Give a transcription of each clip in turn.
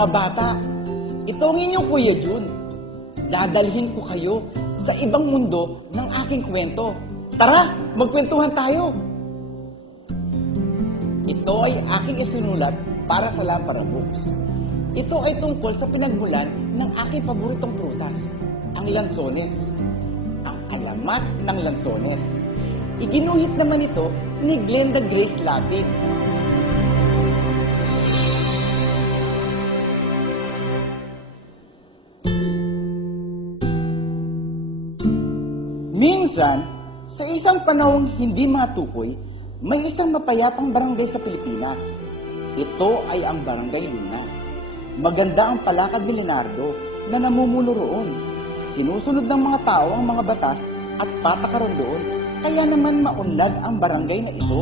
Mga bata, ito ang inyong Kuya Jun. Dadalhin ko kayo sa ibang mundo ng aking kwento. Tara, magkwentuhan tayo. Ito ay aking isinulat para sa Lampara Books. Ito ay tungkol sa pinagmulan ng aking paboritong prutas, ang lansones. Ang alamat ng lansones. Iginuhit naman ito ni Glenda Grace Lapid. Minsan, sa isang panahong hindi matukoy, may isang mapayapang barangay sa Pilipinas. Ito ay ang Barangay Luna. Maganda ang palakad ni Leonardo na namumuno roon. Sinusunod ng mga tao ang mga batas at patakaran doon, kaya naman maunlad ang barangay na ito.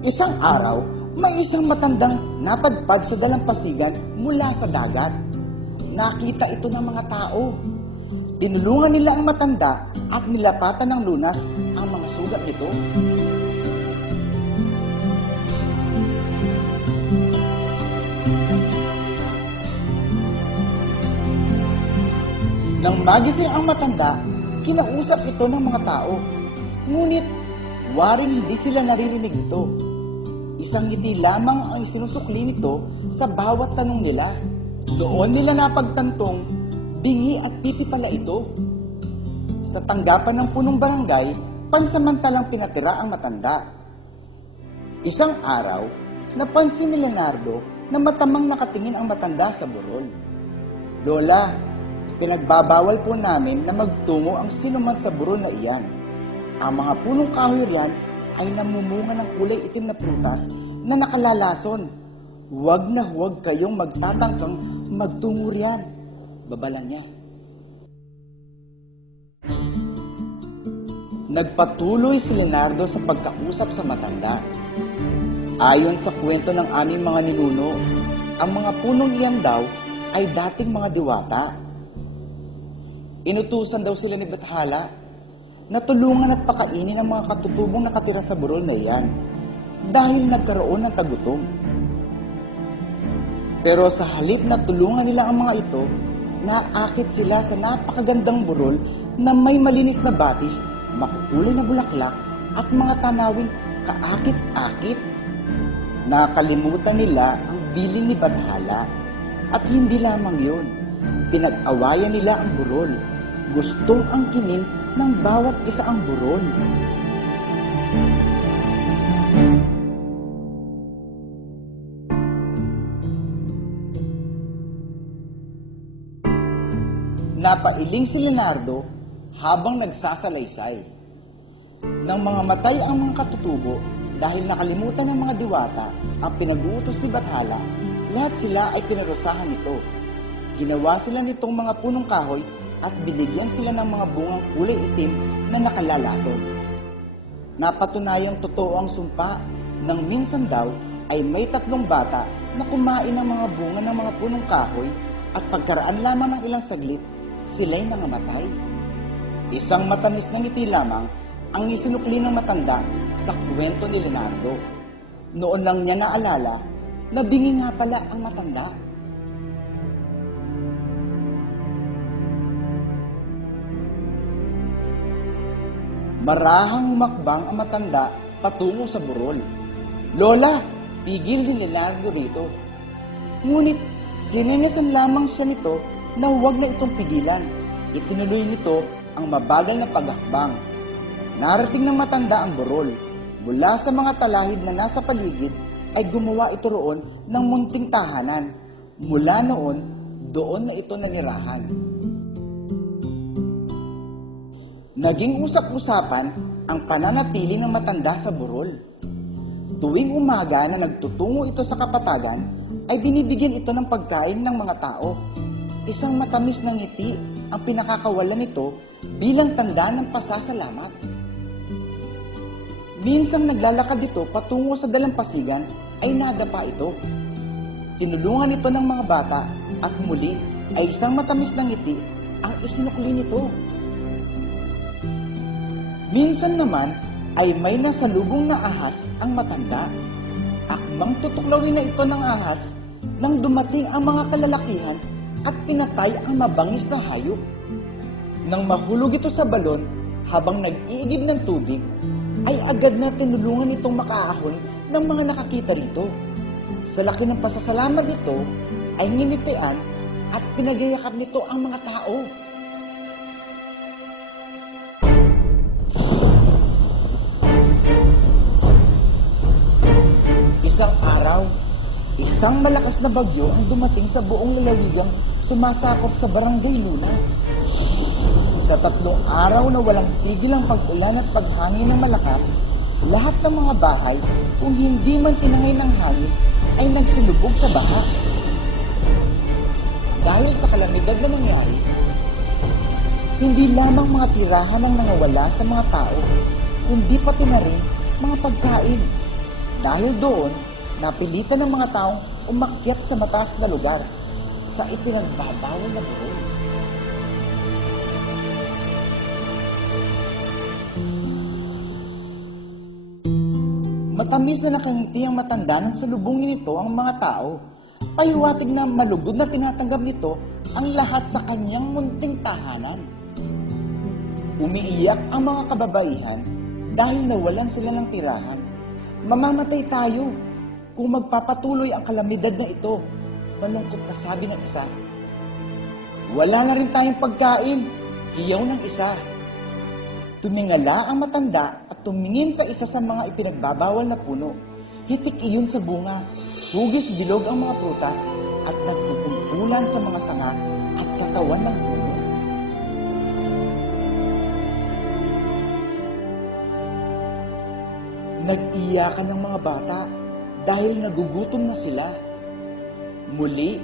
Isang araw, may isang matandang napadpad sa dalampasigan mula sa dagat. Nakita ito ng mga tao. Tinulungan nila ang matanda at nilapatan ng lunas ang mga sugat nito. Nang magising ang matanda, kinausap ito ng mga tao. Ngunit, waring hindi sila naririnig ito. Isang ngiti lamang ang isinusukli nito sa bawat tanong nila. Doon nila napagtantong, bingi at pipi pala ito. Sa tanggapan ng punong barangay, pansamantalang pinatira ang matanda. Isang araw, napansin ni Leonardo na matamang nakatingin ang matanda sa burol. Lola, pinagbabawal po namin na magtungo ang sinuman sa burol na iyan. Ang mga punong kahoy riyan ay namumunga ng kulay itim na prutas na nakalalason. Huwag na huwag kayong magtatangkang magtungo riyan. Babalan niya. Nagpatuloy si Leonardo sa pagkausap sa matanda. Ayon sa kwento ng aming mga ninuno, ang mga punong iyan daw ay dating mga diwata. Inutusan daw sila ni Bathala na tulungan at pakainin ang mga katutubong nakatira sa burol na iyan dahil nagkaroon ng tagutom. Pero sa halip na tulungan nila ang mga ito, naakit sila sa napakagandang burol na may malinis na batis, makukulay na bulaklak at mga tanawing kaakit-akit. Nakalimutan nila ang biling ni Bathala at hindi lamang yun, pinag-awayan nila ang burol. Gustong angkinin ng bawat isa ang burol. Napailing si Leonardo habang nagsasalaysay. Nang mga matay ang mga katutubo dahil nakalimutan ng mga diwata ang pinag-uutos ni Bathala, lahat sila ay pinarusahan nito. Ginawa sila nitong mga punong kahoy at binigyan sila ng mga bungang kulay itim na nakalalason. Napatunayang totoo ang sumpa nang minsan daw ay may 3 bata na kumain ng mga bunga ng mga punong kahoy at pagkaraan lamang ng ilang saglit, sila'y nangamatay. Isang matamis na ngiti lamang ang isinukli ng matanda sa kwento ni Leonardo. Noon lang niya naalala na bingi nga pala ang matanda. Marahang humakbang ang matanda patungo sa burol. Lola, pigil ni Leonardo rito. Ngunit sinenyasan lamang siya nito na huwag na itong pigilan. Itinuloy nito ang mabagal na paghakbang. Narating ng matanda ang burol. Mula sa mga talahid na nasa paligid ay gumawa ito roon ng munting tahanan. Mula noon, doon na ito nanirahan. Naging usap-usapan ang pananatili ng matanda sa burol. Tuwing umaga na nagtutungo ito sa kapatagan, ay binibigyan ito ng pagkain ng mga tao. Isang matamis na ngiti ang pinakakawalan nito bilang tanda ng pasasalamat. Minsang naglalakad ito patungo sa dalampasigan ay nadapa ito. Tinulungan ito ng mga bata at muli ay isang matamis na ngiti ang isinukli nito. Minsan naman ay may nasalubong na ahas ang matanda. Akmang tutuklawin na ito ng ahas nang dumating ang mga kalalakihan at pinatay ang mabangis na hayop. Nang mahulog ito sa balon habang nag-iigib ng tubig, ay agad na tinulungan itong makaahon ng mga nakakita rito. Sa laki ng pasasalamat nito, ay nginitian at pinagayakap nito ang mga tao. Isang araw, isang malakas na bagyo ang dumating sa buong lalawigang sumasakop sa Barangay Luna. Sa 3 araw na walang tigil ang pag-ulan at paghangin ng malakas, lahat ng mga bahay, kung hindi man tinangay ng hangin, ay nagsilubog sa baha. Dahil sa kalamidad na nangyari, hindi lamang mga tirahan ang nangawala sa mga tao, kundi pati na rin mga pagkain. Dahil doon, napilitan ng mga taong umakyat sa mataas na lugar sa ipinagbabawal na burol. Matamis na nakangiti ang matanda nang salubungin nito ang mga tao. Pahiwatig na malugod na tinatanggap nito ang lahat sa kanyang munting tahanan. Umiiyak ang mga kababaihan dahil nawalan sila ng tirahan. Mamamatay tayo kung magpapatuloy ang kalamidad na ito, malungkot na sabi ng isa. Wala na rin tayong pagkain, hiyaw ng isa. Tumingala ang matanda at tumingin sa isa sa mga ipinagbabawal na puno. Hitik iyon sa bunga, hugis bilog ang mga prutas at nagkukumpulan sa mga sanga at katawan ng puno. Nag-iyakan ng mga bata dahil nagugutom na sila. Muli,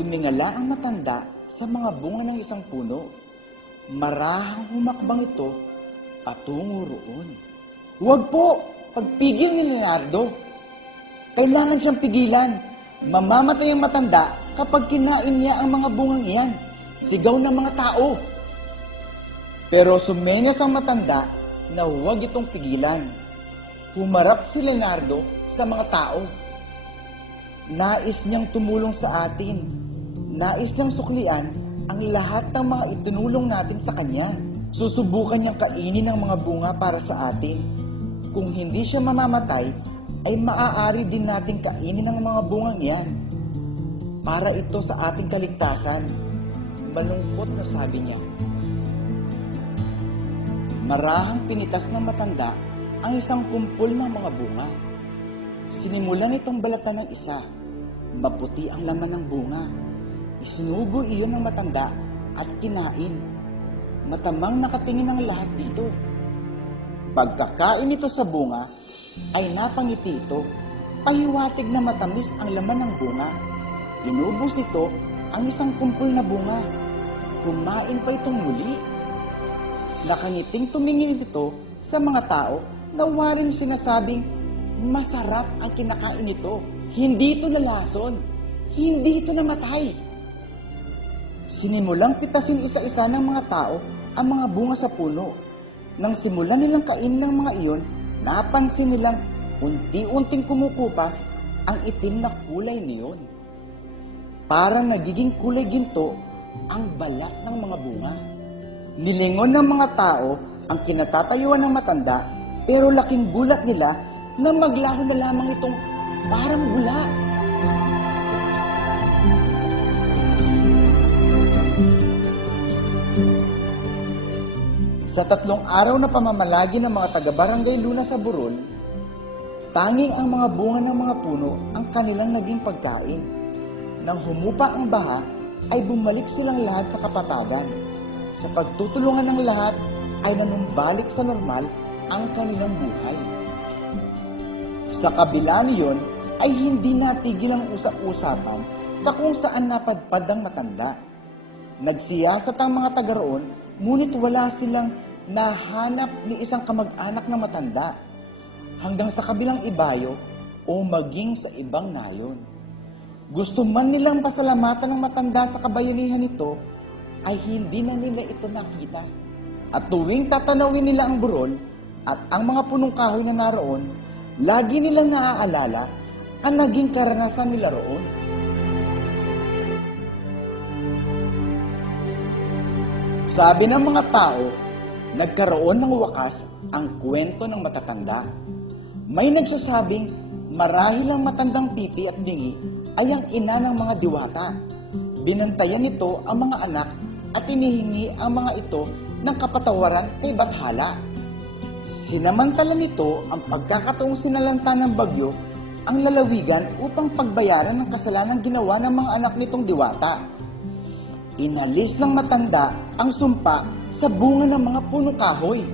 tumingala ang matanda sa mga bunga ng isang puno. Marahang humakbang ito patungo roon. Huwag po! Pagpigil ni Leonardo. Kailangan siyang pigilan. Mamamatay ang matanda kapag kinain niya ang mga bungang iyan. Sigaw ng mga tao. Pero sumenyas ang matanda na huwag itong pigilan. Humarap si Leonardo sa mga tao. Nais niyang tumulong sa atin. Nais niyang suklian ang lahat ng mga itinulong natin sa kanya. Susubukan niyang kainin ang mga bunga para sa atin. Kung hindi siya mamamatay, ay maaari din natin kainin ang mga bungang iyan. Para ito sa ating kaligtasan. Malungkot na sabi niya. Marahang pinitas ng matanda ang isang kumpol ng mga bunga. Sinimulan itong balatan ng isa. Maputi ang laman ng bunga. Isinubo iyon ng matanda at kinain. Matamang nakatingin ang lahat dito. Pagkakain ito sa bunga, ay napangiti ito. Pahiwatig na matamis ang laman ng bunga. Inubos nito ang isang kumpol na bunga. Kumain pa itong muli. Nakangiting tumingin ito sa mga tao na waring sinasabing masarap ang kinakain nito. Hindi ito nalason. Hindi ito namatay. Sinimulang pitasin isa-isa ng mga tao ang mga bunga sa puno. Nang simulan nilang kainin ng mga iyon, napansin nilang unti-unting kumukupas ang itim na kulay niyon. Parang nagiging kulay ginto ang balat ng mga bunga. Nilingon ng mga tao ang kinatatayuan ng matanda, pero laking gulat nila na maglaho na lamang itong parang bula. Sa 3 araw na pamamalagi ng mga taga-Barangay Luna sa burol, tanging ang mga bunga ng mga puno ang kanilang naging pagkain. Nang humupa ang baha, ay bumalik silang lahat sa kapatagan. Sa pagtutulungan ng lahat, ay nanumbalik sa normal ang kanilang buhay. Sa kabila niyon, ay hindi natigil ang usap-usapan sa kung saan napadpad ang matanda. Nagsiyasat ang mga taga roon, ngunit wala silang nahanap ni isang kamag-anak na matanda hanggang sa kabilang ibayo o maging sa ibang nayon. Gusto man nilang pasalamatan ng matanda sa kabayanihan nito, ay hindi na nila ito nakita. At tuwing tatanawin nila ang burol at ang mga punong kahoy na naroon, lagi nilang naaalala ang naging karanasan nila roon. Sabi ng mga tao, nagkaroon ng wakas ang kwento ng matatanda. May nagsasabing marahil ang matandang pipi at bingi ay ang ina ng mga diwata. Binantayan nito ang mga anak at inihingi ang mga ito ng kapatawaran kay Bathala. Sinamantala nito ang pagkakataong sinalanta ng bagyo ang lalawigan upang pagbayaran ng kasalanang ginawa ng mga anak nitong diwata. Inalis ng matanda ang sumpa sa bunga ng mga punong kahoy.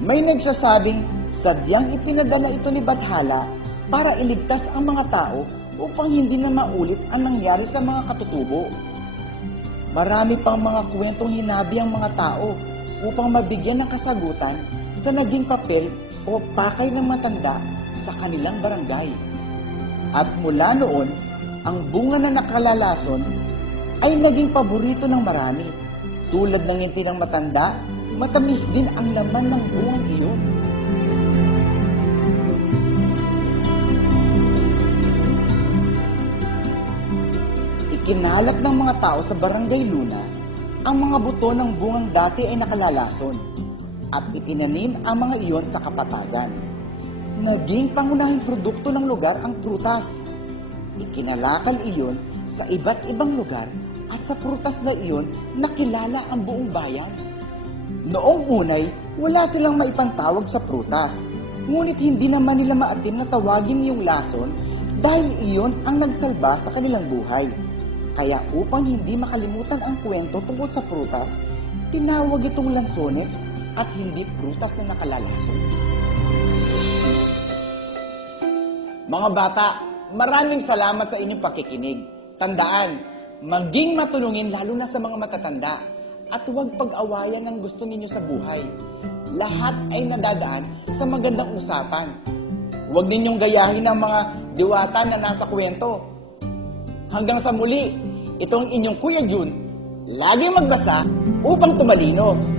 May nagsasabing sadyang ipinadala ito ni Bathala para iligtas ang mga tao upang hindi na maulit ang nangyari sa mga katutubo. Marami pang mga kwentong hinabi ang mga tao upang mabigyan ng kasagutan sa naging papel o pakay ng matanda sa kanilang barangay. At mula noon, ang bunga na nakalalason ay naging paborito ng marami. Tulad ng ngiti ng matanda, matamis din ang laman ng bungang iyon. Ikinalat ng mga tao sa Barangay Luna ang mga buto ng bungang dati ay nakalalason at itinanim ang mga iyon sa kapatagan. Naging pangunahing produkto ng lugar ang prutas. Ikinalakal iyon sa iba't ibang lugar at sa prutas na iyon nakilala ang buong bayan. Noong unay, wala silang maipantawag sa prutas, ngunit hindi naman nila maatim na tawagin yung lason dahil iyon ang nagsalba sa kanilang buhay. Kaya upang hindi makalimutan ang kwento tungkol sa prutas, tinawag itong lansones at hindi prutas na nakalalason. Mga bata, maraming salamat sa inyong pakikinig. Tandaan, maging matulungin lalo na sa mga matatanda at huwag pag-awayan ng gusto ninyo sa buhay. Lahat ay nadadaan sa magandang usapan. Huwag ninyong gayahin ang mga diwata na nasa kwento. Hanggang sa muli, itong inyong Kuya Jun, laging magbasa upang tumalino.